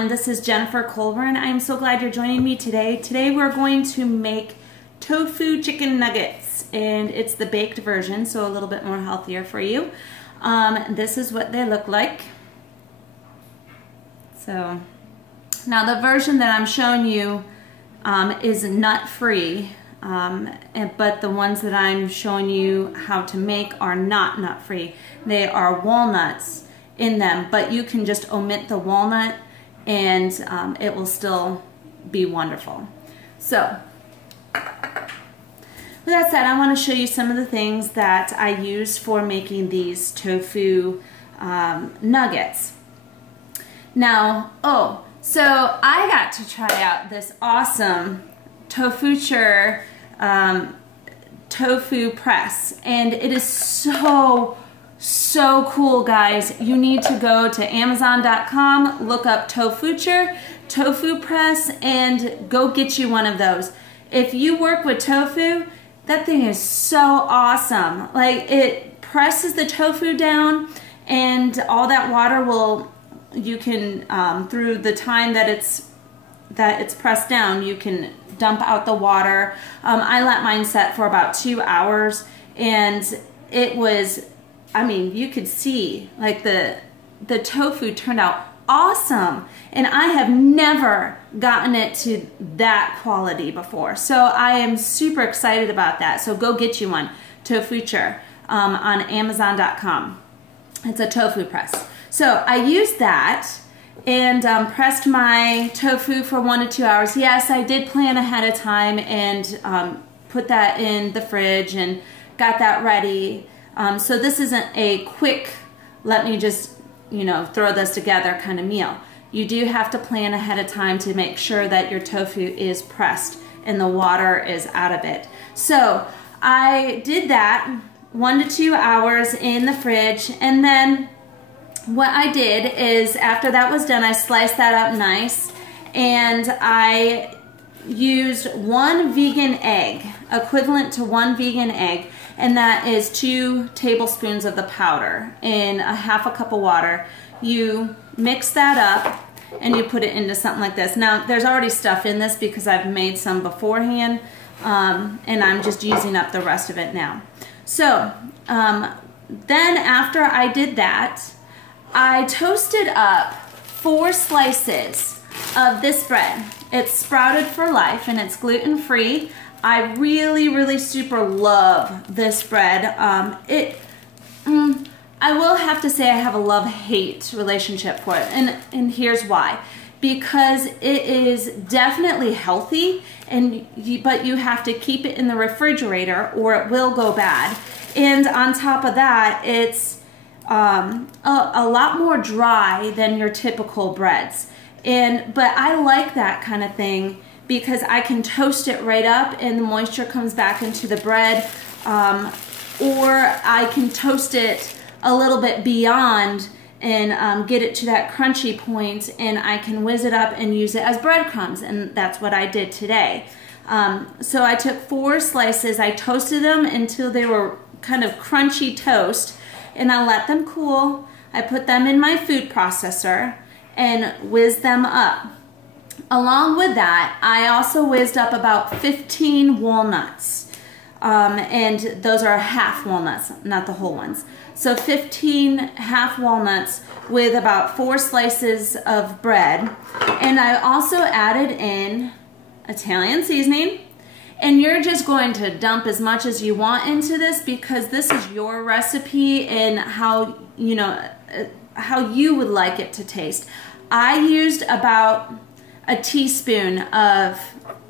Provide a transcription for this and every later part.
everyone, this is Jennifer Colburn. I am so glad you're joining me today. Today we're going to make tofu chicken nuggets, and it's the baked version, so a little bit more healthier for you. This is what they look like. So now the version that I'm showing you is nut-free, but the ones that I'm showing you how to make are not nut-free. They are walnuts in them, but you can just omit the walnut and it will still be wonderful. So with that said, I want to show you some of the things that I use for making these tofu nuggets. Now, so I got to try out this awesome tofu press, and it is so cool, guys. You need to go to Amazon.com, look up tofu press, and go get you one of those. If you work with tofu, that thing is so awesome. Like, it presses the tofu down, and all that water you can through the time that it's pressed down, you can dump out the water. I let mine set for about 2 hours, and it was, I mean, you could see like the tofu turned out awesome, and I have never gotten it to that quality before. So I am super excited about that. So go get you one, tofu on Amazon.com. It's a tofu press. So I used that and pressed my tofu for 1 to 2 hours. Yes, I did plan ahead of time and put that in the fridge and got that ready. So this isn't a quick, let me just, throw this together kind of meal. You do have to plan ahead of time to make sure that your tofu is pressed and the water is out of it. So I did that 1 to 2 hours in the fridge, and then what I did is, after that was done, I sliced that up nice, and I used 1 vegan egg, equivalent to 1 vegan egg, and that is 2 tablespoons of the powder in a half a cup of water. You mix that up and you put it into something like this. Now, there's already stuff in this because I've made some beforehand, and I'm just using up the rest of it now. So then after I did that, I toasted up 4 slices of this bread. It's Sprouted for Life, and it's gluten-free. I really super love this bread. I will have to say I have a love-hate relationship for it, and here's why. Because it is definitely healthy, but you have to keep it in the refrigerator or it will go bad. And on top of that, it's a lot more dry than your typical breads. But I like that kind of thing because I can toast it right up and the moisture comes back into the bread, or I can toast it a little bit beyond and get it to that crunchy point, and I can whiz it up and use it as breadcrumbs, and that's what I did today. So I took 4 slices, I toasted them until they were kind of crunchy toast, and I let them cool. I put them in my food processor and whizzed them up. Along with that, I also whizzed up about 15 walnuts, and those are half walnuts, not the whole ones. So 15 half walnuts with about 4 slices of bread. And I also added in Italian seasoning. And you're just going to dump as much as you want into this because this is your recipe and how you would like it to taste. I used about a teaspoon of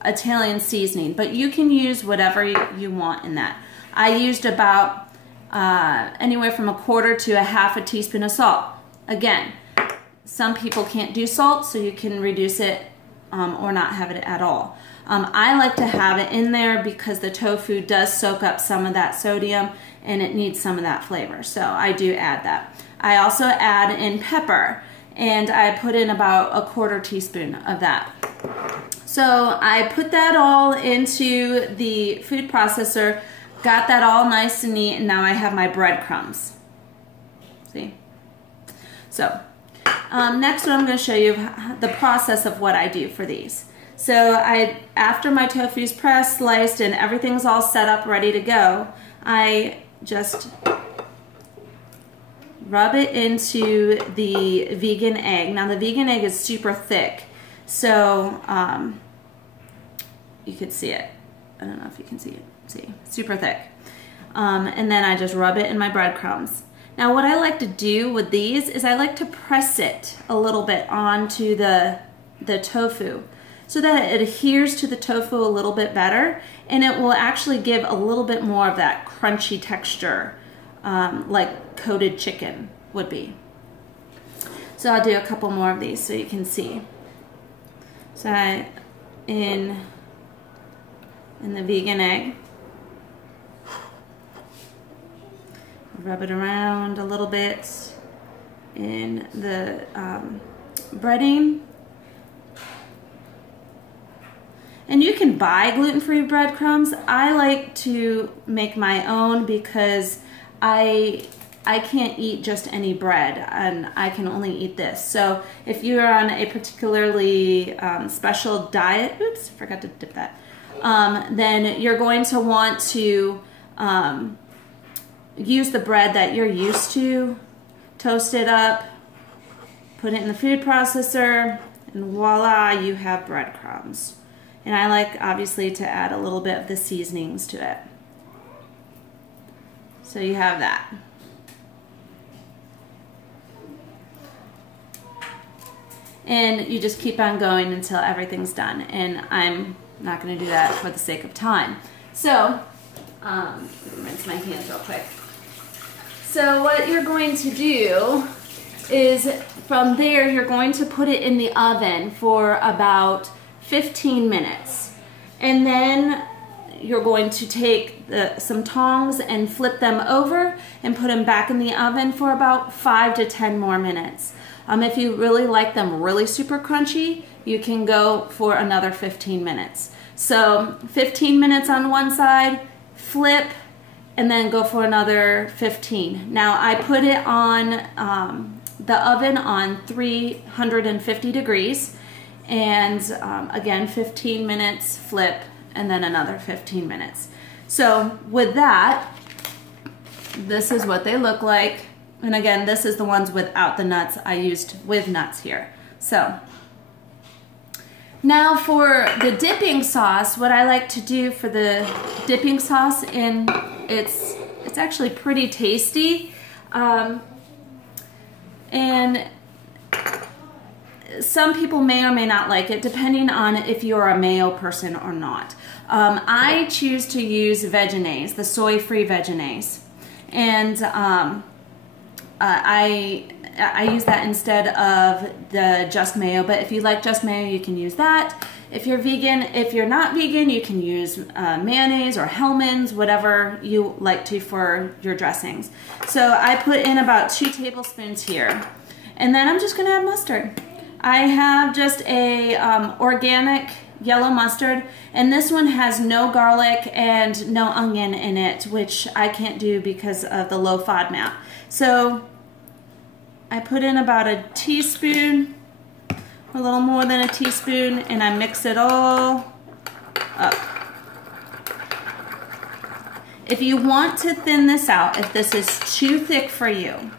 Italian seasoning, but you can use whatever you want in that. I used about anywhere from 1/4 to a half a teaspoon of salt. Again, some people can't do salt, so you can reduce it or not have it at all. I like to have it in there because the tofu does soak up some of that sodium and it needs some of that flavor, so I do add that. I also add in pepper, and I put in about 1/4 teaspoon of that. So I put that all into the food processor, got that all nice and neat, and now I have my breadcrumbs. See? So Next one, I'm going to show you the process of what I do for these. So after my tofu's pressed, sliced, and everything's all set up, ready to go, I just rub it into the vegan egg. Now the vegan egg is super thick, so you could see it. I don't know if you can see it. See, super thick. And then I just rub it in my breadcrumbs. Now what I like to do with these is I like to press it a little bit onto the tofu so that it adheres to the tofu a little bit better, and it will actually give a little bit more of that crunchy texture like coated chicken would be. So I'll do a couple more of these so you can see. So in the vegan egg, rub it around a little bit in the breading. And you can buy gluten-free breadcrumbs. I like to make my own because I can't eat just any bread, and I can only eat this. So if you're on a particularly special diet, oops, forgot to dip that, then you're going to want to use the bread that you're used to, toast it up, put it in the food processor, and voila, you have breadcrumbs. And I like, obviously, to add a little bit of the seasonings to it. So you have that. And you just keep on going until everything's done. And I'm not going to do that for the sake of time. So, rinse my hands real quick. So what you're going to do is from there, you're going to put it in the oven for about 15 minutes. And then you're going to take some tongs and flip them over and put them back in the oven for about 5 to 10 more minutes. If you really like them really super crunchy, you can go for another 15 minutes. So 15 minutes on one side, flip, and then go for another 15. Now I put it on the oven on 350 degrees. And again, 15 minutes, flip, and then another 15 minutes. So with that, this is what they look like. And again, this is the ones without the nuts. I used with nuts here. So now for the dipping sauce, what I like to do for the dipping sauce, and it's actually pretty tasty. And some people may or may not like it, depending on if you're a mayo person or not. I choose to use VeganEgg, the soy-free VeganEgg, and I use that instead of the just mayo. But if you like just mayo, you can use that. If you're vegan, if you're not vegan, you can use mayonnaise or Hellmann's, whatever you like to for your dressings. So I put in about 2 tablespoons here, and then I'm just going to add mustard. I have just a organic yellow mustard, and this one has no garlic and no onion in it, which I can't do because of the low FODMAP. So I put in about a teaspoon, a little more than a teaspoon, and I mix it all up. If you want to thin this out, if this is too thick for you,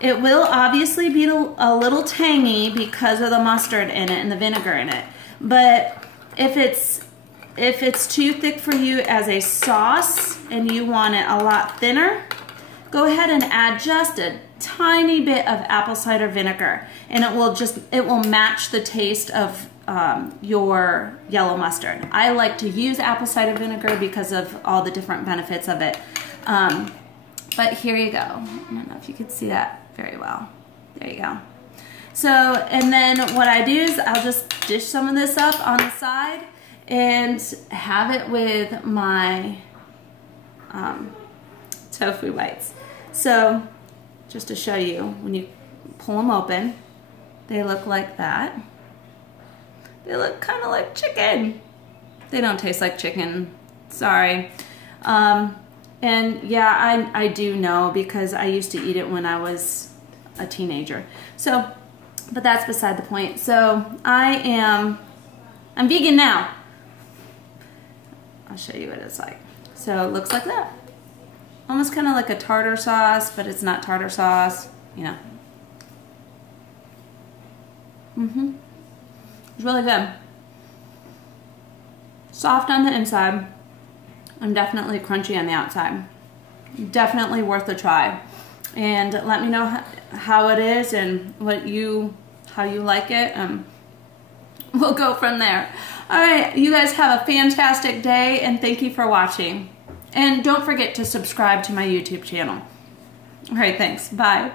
it will obviously be a little tangy because of the mustard in it and the vinegar in it. But if it's too thick for you as a sauce and you want it a lot thinner, go ahead and add just a tiny bit of apple cider vinegar, and it will match the taste of your yellow mustard. I like to use apple cider vinegar because of all the different benefits of it. But here you go. I don't know if you can see that very well. There you go. So, and then what I do is I'll just dish some of this up on the side and have it with my tofu bites. So, just to show you, when you pull them open, they look like that. They look kind of like chicken. They don't taste like chicken, sorry. And yeah, I do know because I used to eat it when I was a teenager. So but that's beside the point. So I'm vegan now. I'll show you what it's like. So it looks like that. Almost kind of like a tartar sauce, but it's not tartar sauce, you know. It's really good. Soft on the inside and definitely crunchy on the outside. Definitely worth a try. And let me know how it is and how you like it. We'll go from there. All right, you guys have a fantastic day, and thank you for watching. And don't forget to subscribe to my YouTube channel. All right, thanks. Bye.